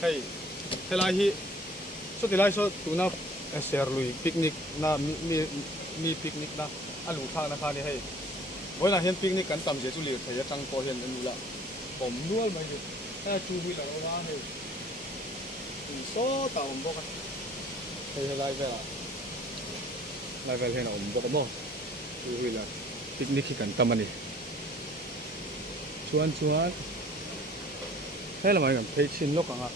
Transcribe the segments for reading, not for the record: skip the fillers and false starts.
hey helai so tilai so tuna share lui picnic na mi picnic na alu thang na kha ni hey moi na hian picnic kan tam je chu li thei atang po hian ani la pom nual mai hi ta chu hui la wa hey so ta om bok hey helai vela lai vel hen om bok mo chu hui la picnic hi kan tam ani chuan thế là mọi người thấy xin lúc à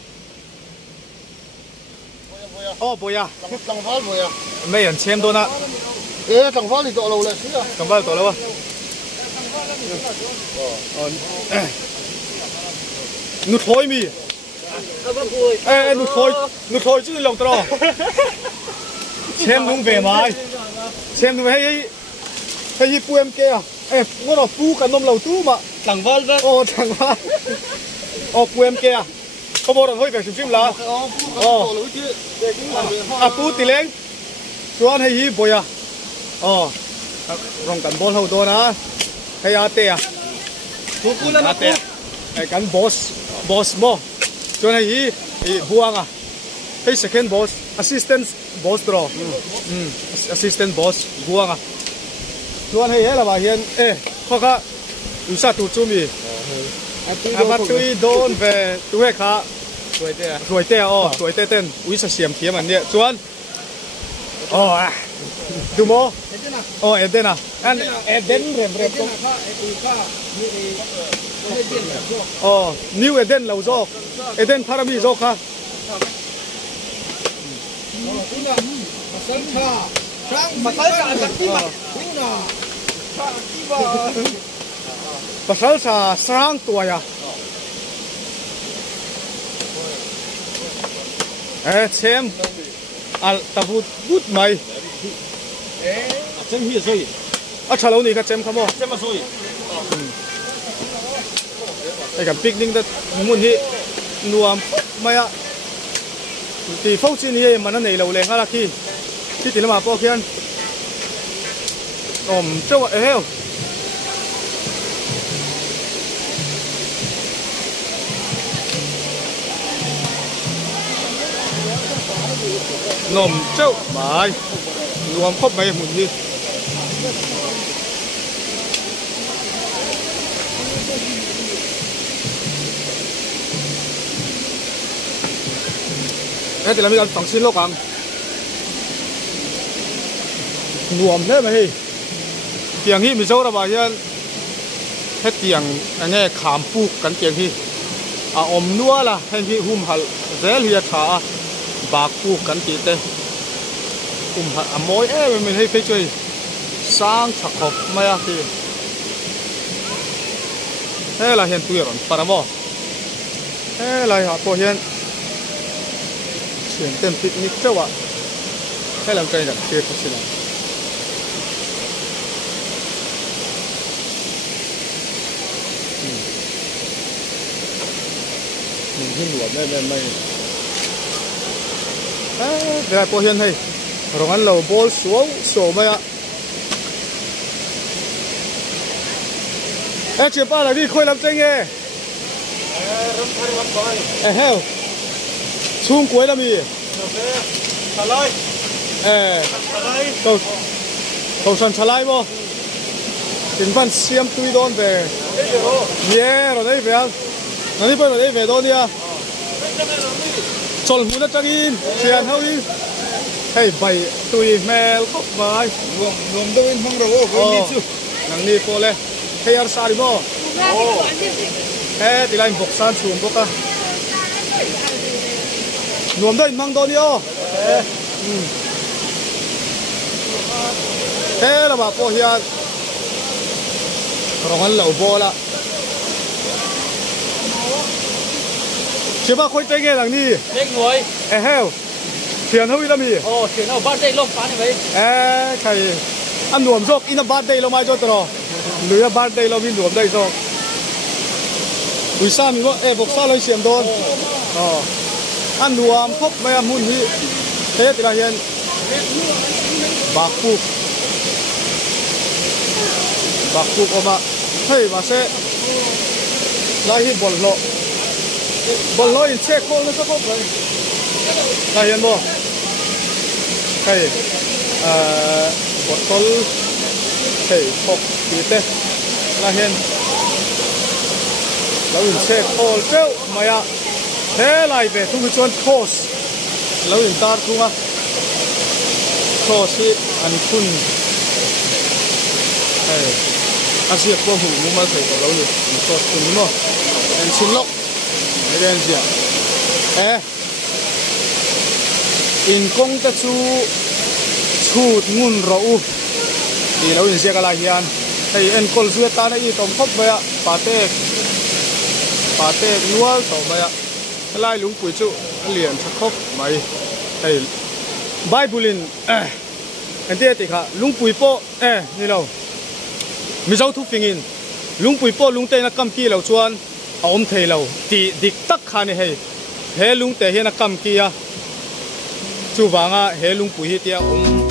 ô bồi à trăng phá bồi à mấy anh xem tôi nè trăng phá thì tội lâu lại xíu trăng phá tội lâu à nút thôi mi nút thôi chứ lòng tao xem đúng về mà xem đúng hay pu em kia nó là pu cả nôm lầu tú mà trăng phá đấy trăng phá pu em kia có bao giờ hơi về phim là pu tỷ lệ chuan hay hi bồi à rong cảnh ball hậu đó na hay ate à ate hay cảnh boss mo chuan hay hi buang à hay second boss assistant boss draw assistant boss buang à chuan hay là bà hiền khó khăn usa tu chu mi bắt tui đôn về tu hết khá rồi tê tên uy sa xiêm kiếm anh nhé chuan tu mò Eden à anh Eden rem new Eden lâu rồi Eden Parami rồi khá pasal sa serang tua ya xem al tabut but mai xem hi rồi chả lâu này cái xem không mo xem mà rồi cái picnic đó muốn hi nuam mai à thì phong trình hi mà nó này lâu lên là khi thì làm mà bao khiên châu heo nôm châu mày nuông khóc mày muốn gì cái thì làm gì phẳng xin lốc ăn nuông thế mày tiếng hi mình dâu là bao nhiêu hết tiếng anh nghe khám pu cắn tiếng hi nua là hay hi hum hal dễ liệt thà bạc pu cắn tí tê mỗi mình hay phải chơi sang chặt hộp mày à thì thế là hiện tuyệt rồi phải không thế là họ có hiện chuyển tiền picnic cho bạn thế làm cái gì chơi thật sự là mình hin lụa mày để lại có hiện hay rồi ăn lẩu bol số mày ạ chuyện ba là đi khơi làm tranh nghe heo xuống cuối là gì cầu sân xà lai bo tiền văn xiêm tui đón về rồi đấy về ăn nó đi bây giờ đấy về đâu đi à chọn hú đất trăng in tiền hao đi hey bay tui mel khóc bay ngom đâu in phong rồi có đi chứ nang ni po le hey ar sa đi bo thì lại bọc san xuống bọc à ngom đâu in mang đâu đi ô thế là bà po hiền rồi ăn lẩu bo là chỉ ba khối tây nghe nang ni đấy ngồi heo tiền hao đi làm gì tiền nào bắt đây lông phán vậy cái ăn nuông dốc in bát đây lo mai cho tao lừa bát đây lo mình nuông đây dốc buổi sáng mình có bọc sa lên xiêm đôn ăn nuông khóc mấy am hun hi thế thì là hiện bạc phu mà hey mà sẽ lại hi bol lộ bol lo in check call na sa ko ba la hian mo kai botol hey pok te la hian lo in check call peu maya thế lại về thu cái chuan cross lo in tar thunga cross hi an phun hey asia ko hu mu mal thei lo ni cross phun mo en sin lok en sia in kong ta chu chut ngun ro u di lo in sia kala hian hey en kol zu ta na i tom khop ba pa te nual to ba lai lung pui chu lian tha khop mai hey bible in en te ti kha lung pui po ni lo mi zau thu fingin lung pui po lung te na kam ki lo chuan a om thei lo ti dik tak kha ni hei he lung te he na kam ki a chu wanga he lung pui hi tia om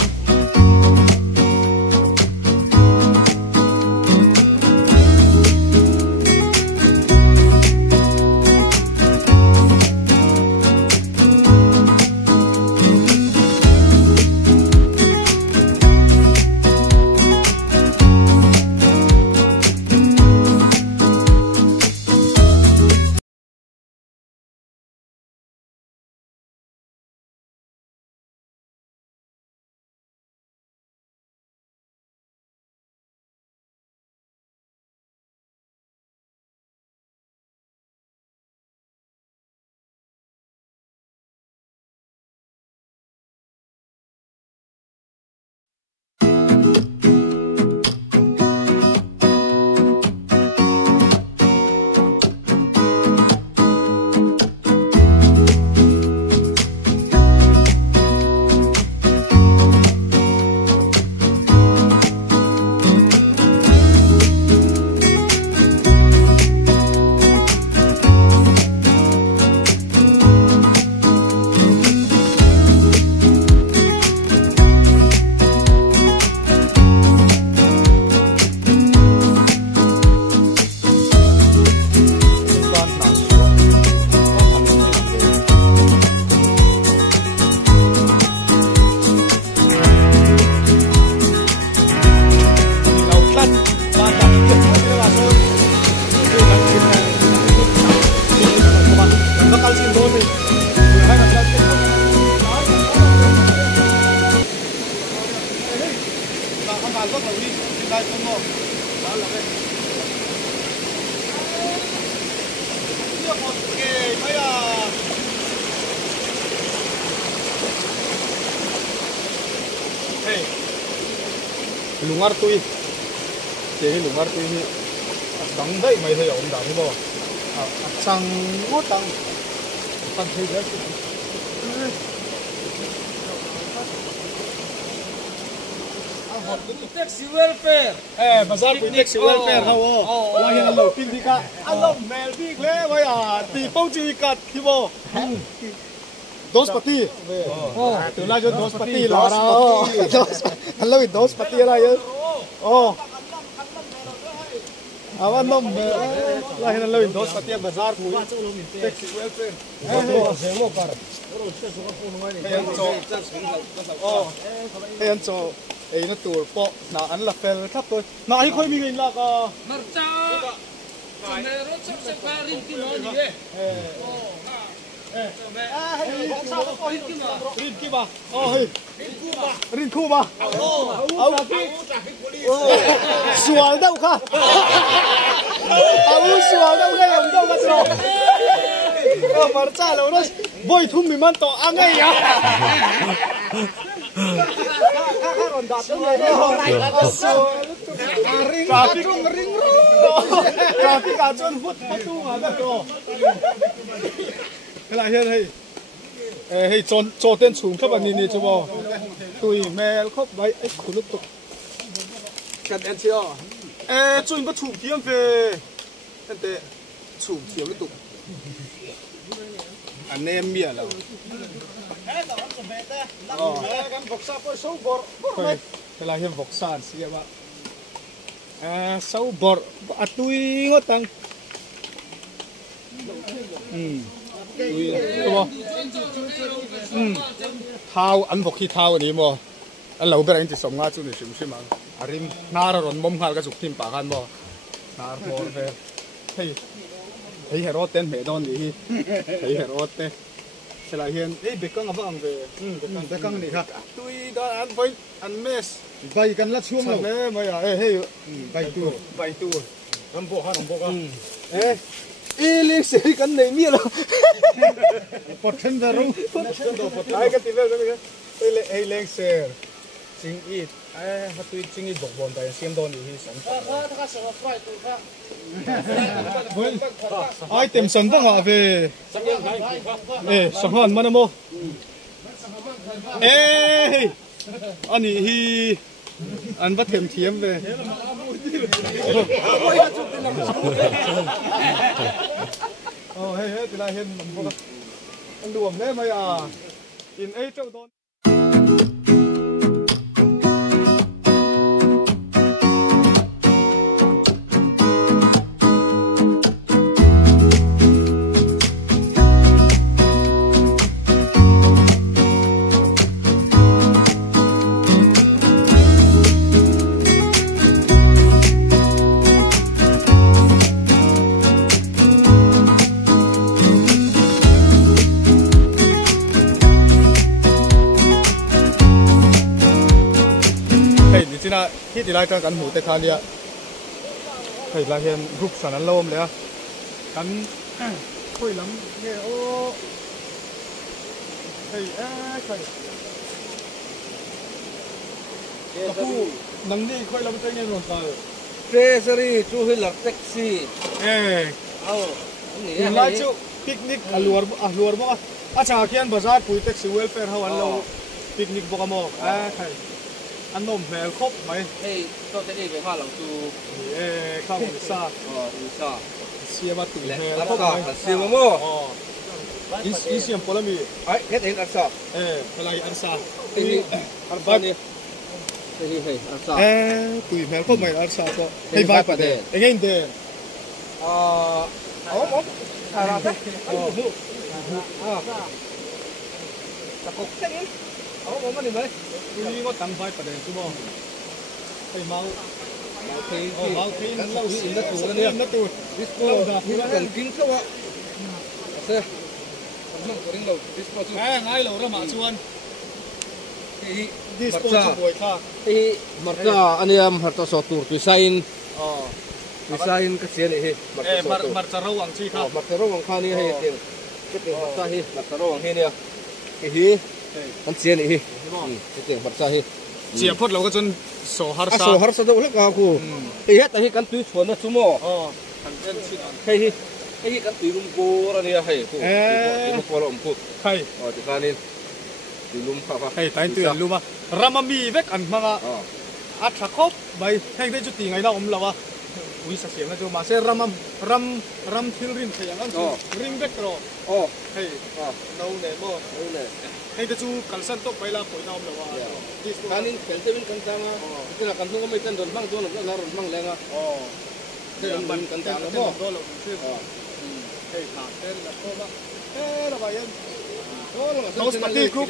lungar tui chế lungar tui hi đắng đấy mày thấy ổn đắng không sang ngót đắng tăng thấy đấy taxi welfare bazar của taxi welfare không là hiện lâu pin đi cả anh lâu mèo đi lẽ vậy à thì bao nhiêu cắt thì bao dos pati từ nay cho dos pati là đâu anh lâu dos pati là chứ awan nom là hiện lâu dos pati bazar của taxi welfare mo par em cho ấy nó tủi po nào ăn là phèn thấp thôi nào ấy khơi mình là có marcha này rốt sắp sẽ qua rin kia nó gì đấy rin kia ba rin khu ba sual đâu cả sual đâu cái ông đâu cái rồi marcha là nó voi thum mình man to ăn ngay à traffic à chân vút bắt tu mà đó rồi cái này hiện hay cho tên xuống các bạn nhìn chứ bò tụi mẹ khóc vậy ấy khổ lúc tục cần ăn chưa chuyện có chụp kiếm về anh tệ chụp chiếu lúc tục anh em mía là cái là hiện vọc sàn xí bạn sâu bọt tui ngót tăng đúng không thao ăn một khi thao anh mà anh lâu bây giờ anh chỉ sống ngã chỗ này xem mà rim nà ra rồi mồm hal cái dục tim bạc han mà nà rồi về hey hey hero ten mẹ đón đi hey hero ten thế là hiện ấy biết con ngắm về biết con này khác tôi đó ăn với ăn mess vayกันละช่วงเลยไม่อะเฮ้ยใบตัวน้ำโบฮะน้ำโบกันเอ๊ะเลี้ยงเสียกันไหนมีหรอปอดฉันจะรู้ไอ้กันตีเวลกันกันเลี้ยงเสียจิงอีดฮัตตุยจิงอีดบอกบอลแต่เสียงโดนอยู่ที่สันไอ้เต็มสันบ้างอ่ะเว้ยสังหารมันนะโมอันนี้ฮีอันว่าเทียมเทียมเลยโอ้เฮ้ยเวลาเห็นมันพวกมันรวมได้ไหมอ่ะกินเจ้าโดนที่ที่ไรกันหูแต่คาเลียเฮ้ยเราเห็นรูปสันนันลมเลยกันคุยล้ำเนี่ยโอ้เฮ้ยใครตะปูนังนี่คุยล้ำเต้นยังไงกันเทรซรี่จูฮิลล์แท็กซี่เอาคุณไล่จูปิกนิกลัวบ่อาจารย์เขียนภาษาคุยแท็กซี่เวลเฟร์เขาวันเราปิกนิกบอกกันหมดใครอันนมแมวครบไหมเฮ้ยก็จะได้ไปข้าวหลังจูข้าวอุซ่าอุซ่าเสียมาตุ่มแมวครบไหมเสียมาโม่อีเสียมพลมีเฮ้ยเฮ็ดเองอันซ่าอะไรอันซ่าอันซ่านี่เฮ้ยอันซ่าตุ่มแมวครบไหมอันซ่าก็ให้ไว้ประเดี๋ยวเองเดินเอาหมดอะไรกันตะกุกเต้นเอาหมดมาดิไหมตุ่มก็ตั้งไว้ประเดี๋ยวชั่วโมงให้เมานั่นเราสินตัวเนี่ยนั่นตัวดิสโก้ที่ว่ากันกินเขาว่าเซ่มันก็ริงเราดิสโก้ช่วยง่ายเราละหมาชวนดิสโก้ช่วยค่ะมาร์จ้าอันนี้มาร์จ้าสอดตัวดีไซน์ก็เสียนี่มาร์จ้าระวังสิค่ะมาร์จ้าระวังข้านี่ให้เองก็เป็นมาร์จ้าฮีมาร์จ้าระวังให้เนี่ยมันเสียนี่ก็เป็นมาร์จ้าฮีเสียพดเราก็จนโซฮาร์ซาดูแล้วก็กูแต่ให้กันตุยชวนนะชั่วโมงให้กันตุยลุงกูอะไรเนี่ยให้กูลุงกูเราอมกูให้ที่การนี้ตุยลุงฟ้าให้ตายตุยลุงมารามามีเวกอันมาอัดขับไปให้ได้จุดตีไงเราอมเราวะวิสัยเสียงนะจูมาเสรัมทิลรินเสียงนั้นริมเวกรอให้เราเนี่ยโม่ให้ได้จูกันสันตกไปละปล่อยน้ำเราวะการนี้เป็นเส้นกันจังอ่ะที่เรากันทุกคนไม่กันโดนบ้างโดนแล้วเราโดนบ้างแรงอ่ะเดี๋ยวมันกันจังแล้วโม่โดนเราชื่อให้ขาดเต้นแล้วก็ว่าเราไปยันเราสปาร์ตี้กรุ๊ป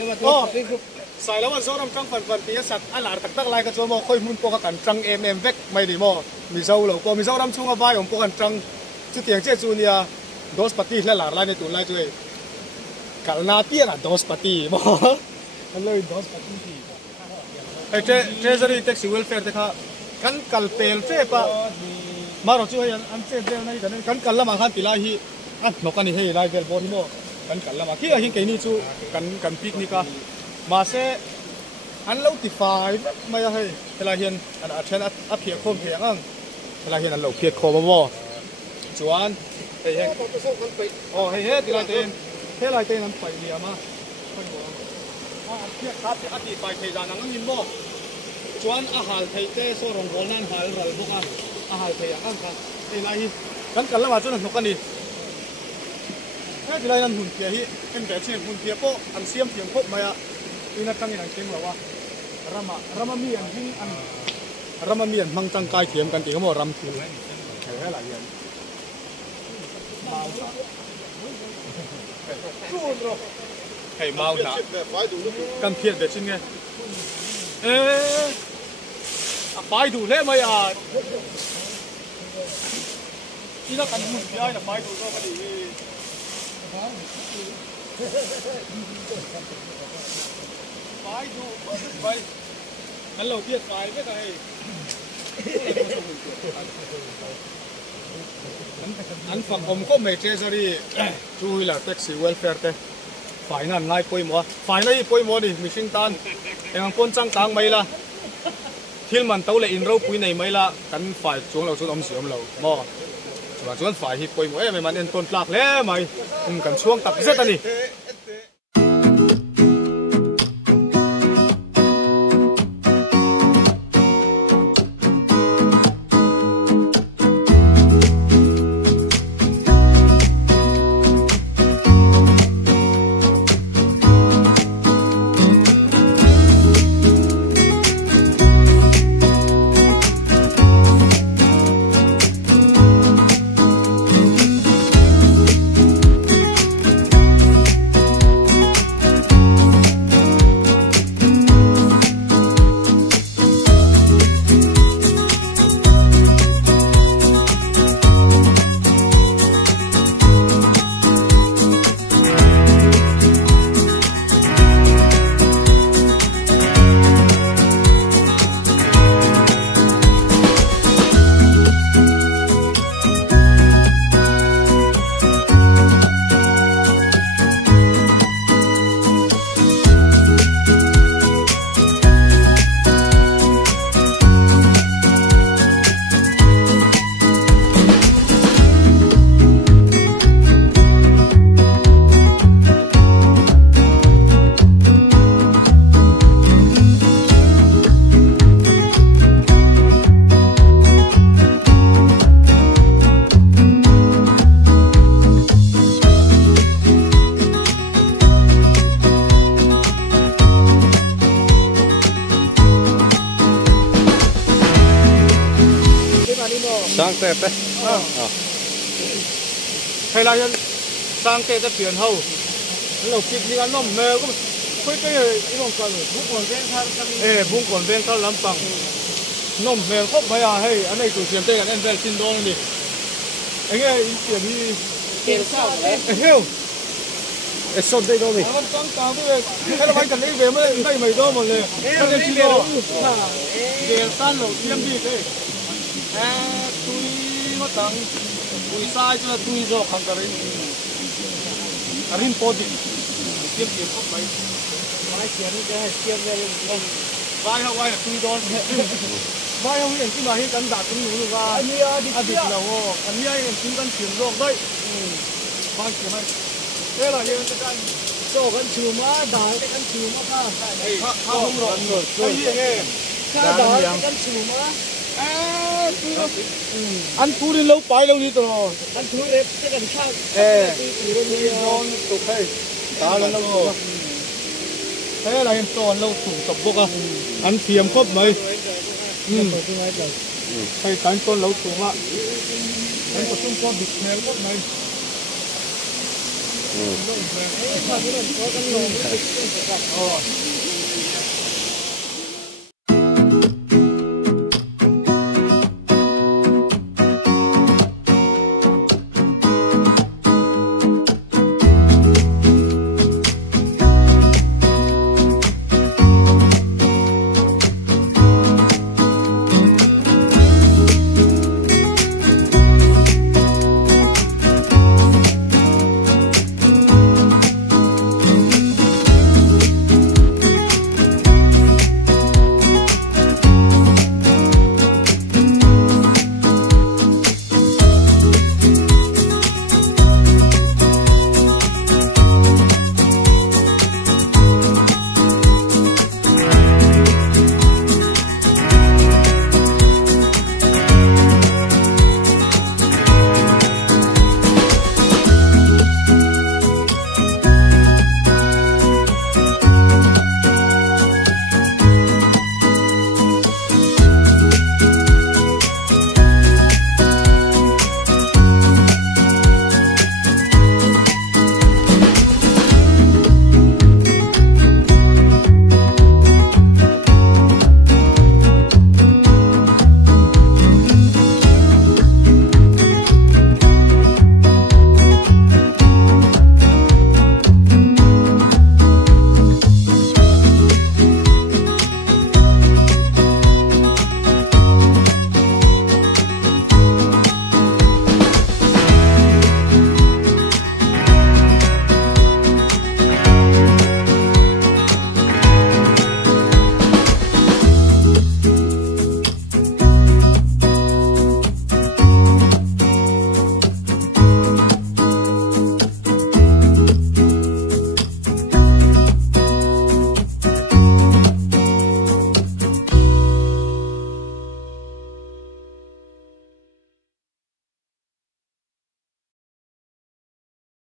ใส่แล้ววันโซ่รำจังฝันตีสัตว์อันหลานตักลายกันจนโม่ค่อยมุนโปกันจังเวกไม่ดีโม่มีเจ้าเราก็มีเจ้ารำชุ่งเอาไว้ของโปกันจังจุดเตียงเจ้าจูเนียโดสปาร์ตี้และหลานลายในตัวลายช่วยกัลนาเตียนะโดสปาร์ตี้โม่กันเลยโดสปาร์ตี้ไอ้เจสรีเท็กซี่เวลเฟร์เด็กกันกัลเปลเฟปะมาเราช่วยอันเจเดลนั่นกันกัลละมาขันติลาฮีอ่ะนกกันนี่ให้ไล่เวลบอลที่โม่กันกัลละมาขี้อะไรหิ้งแค่นี้จูกันปิกนิกะมาเสอันเราติฟายไม่ให้เวลาเห็นอันอาเช่นอัพเพียโคมเพียงเวลาเห็นอันเราเพียโคมบ่จวนเฮ้ยโอ้เฮ้ยติลาเต้นเฮ้ยลาเต้นนั้นไปเรียมาเพียครับอดีตไปเทจานังยินบ่จวนอาหารไทยเต้โซรงโบนันหาเราบุกอาหารไทยอันกันเฮ้ยลายกันกันละมาจนนกกันดิเฮ้ยลายนั้นหุ่นเพียฮีเป็นแบบเช่นหุ่นเพียโปอันเสียมเพียงครบไหมอ่ะนี่นักตั้งอย่างเก่งหรอวะรามามีอันหิ้งอันรามามีอันมังจังกายเทียมกันตีเขาบอกรำถูเฮ้ยหลายอย่าง hay mau nè cần thiệt về xin nghe phải đủ thế mày à chỉ là cần một cái là phải đủ cho cái gì phải đủ vậy anh đầu tiên phải cái này anh phẳng ông có mấy treasury chui là taxi welfare thế phải ngàn ngay phải này quay mua đi mình sinh tan em con trăng tang mấy là thiên man tàu lại in râu quý này mấy là cần phải xuống lầu xuống ông lầu mò và xuống phải thì quay mua em mày ăn con lạc lẽ mày cần xuống tập rất là đi sang tết đấy, hay là nhân sang tếtจะเปลี่ยนเขาเราคิดที่กันน้องแมวก็คุยไปเลยอีน้องกันบุ้งก่อนเว้นท่าบุ้งก่อนเว้นท่าลำปังน้องแมวก็พยายามให้อันนี้ตัวเสียงเต้กันเอ็นเวลซินโดนดิไอ้เงี้ยเปลี่ยนที่เกี่ยวเศร้าเลยเฮ้ยสดได้ก็มีมันตั้งตาด้วยให้เราไปกันนี้เว้ยไม่ได้ไม่ได้หมดเลยถ้าเล่นชิโร่เกี่ยวสั้นหรอกเทียมดีเลยตุยมาตั้งตุยซ้ายจะตุยโจขังกันเลยริมโพดิเทียมเข้าไปไม่เสียนี่จะให้เทียมเลยไว้เอาไว้ตุยโดนไว้เอาเห็นที่มาให้กันดักกันหนูว่าอันนี้อดีตเราอันนี้ยังกินกันเฉียงโลกด้วยบางเฉียงเฮ้ยเราเรียนกันโซ่กันชิวมาด่ากันชิวมาค่ะข้าวหลงไอ้ยี่เงี้ยข้าวด่ากันชิวมาอันทูนี่เราไปเรานี่ตลอดอันทูเล็บจะกันข้าวนี่โดนตกให้ตาแล้วเราเฮ้ยอะไรตอนเราถูกตบบุกอ่ะอันเทียมครบไหมไปตันต้นเราถูกอ่ะอันก็ต้องครบบิดแนวครบไหม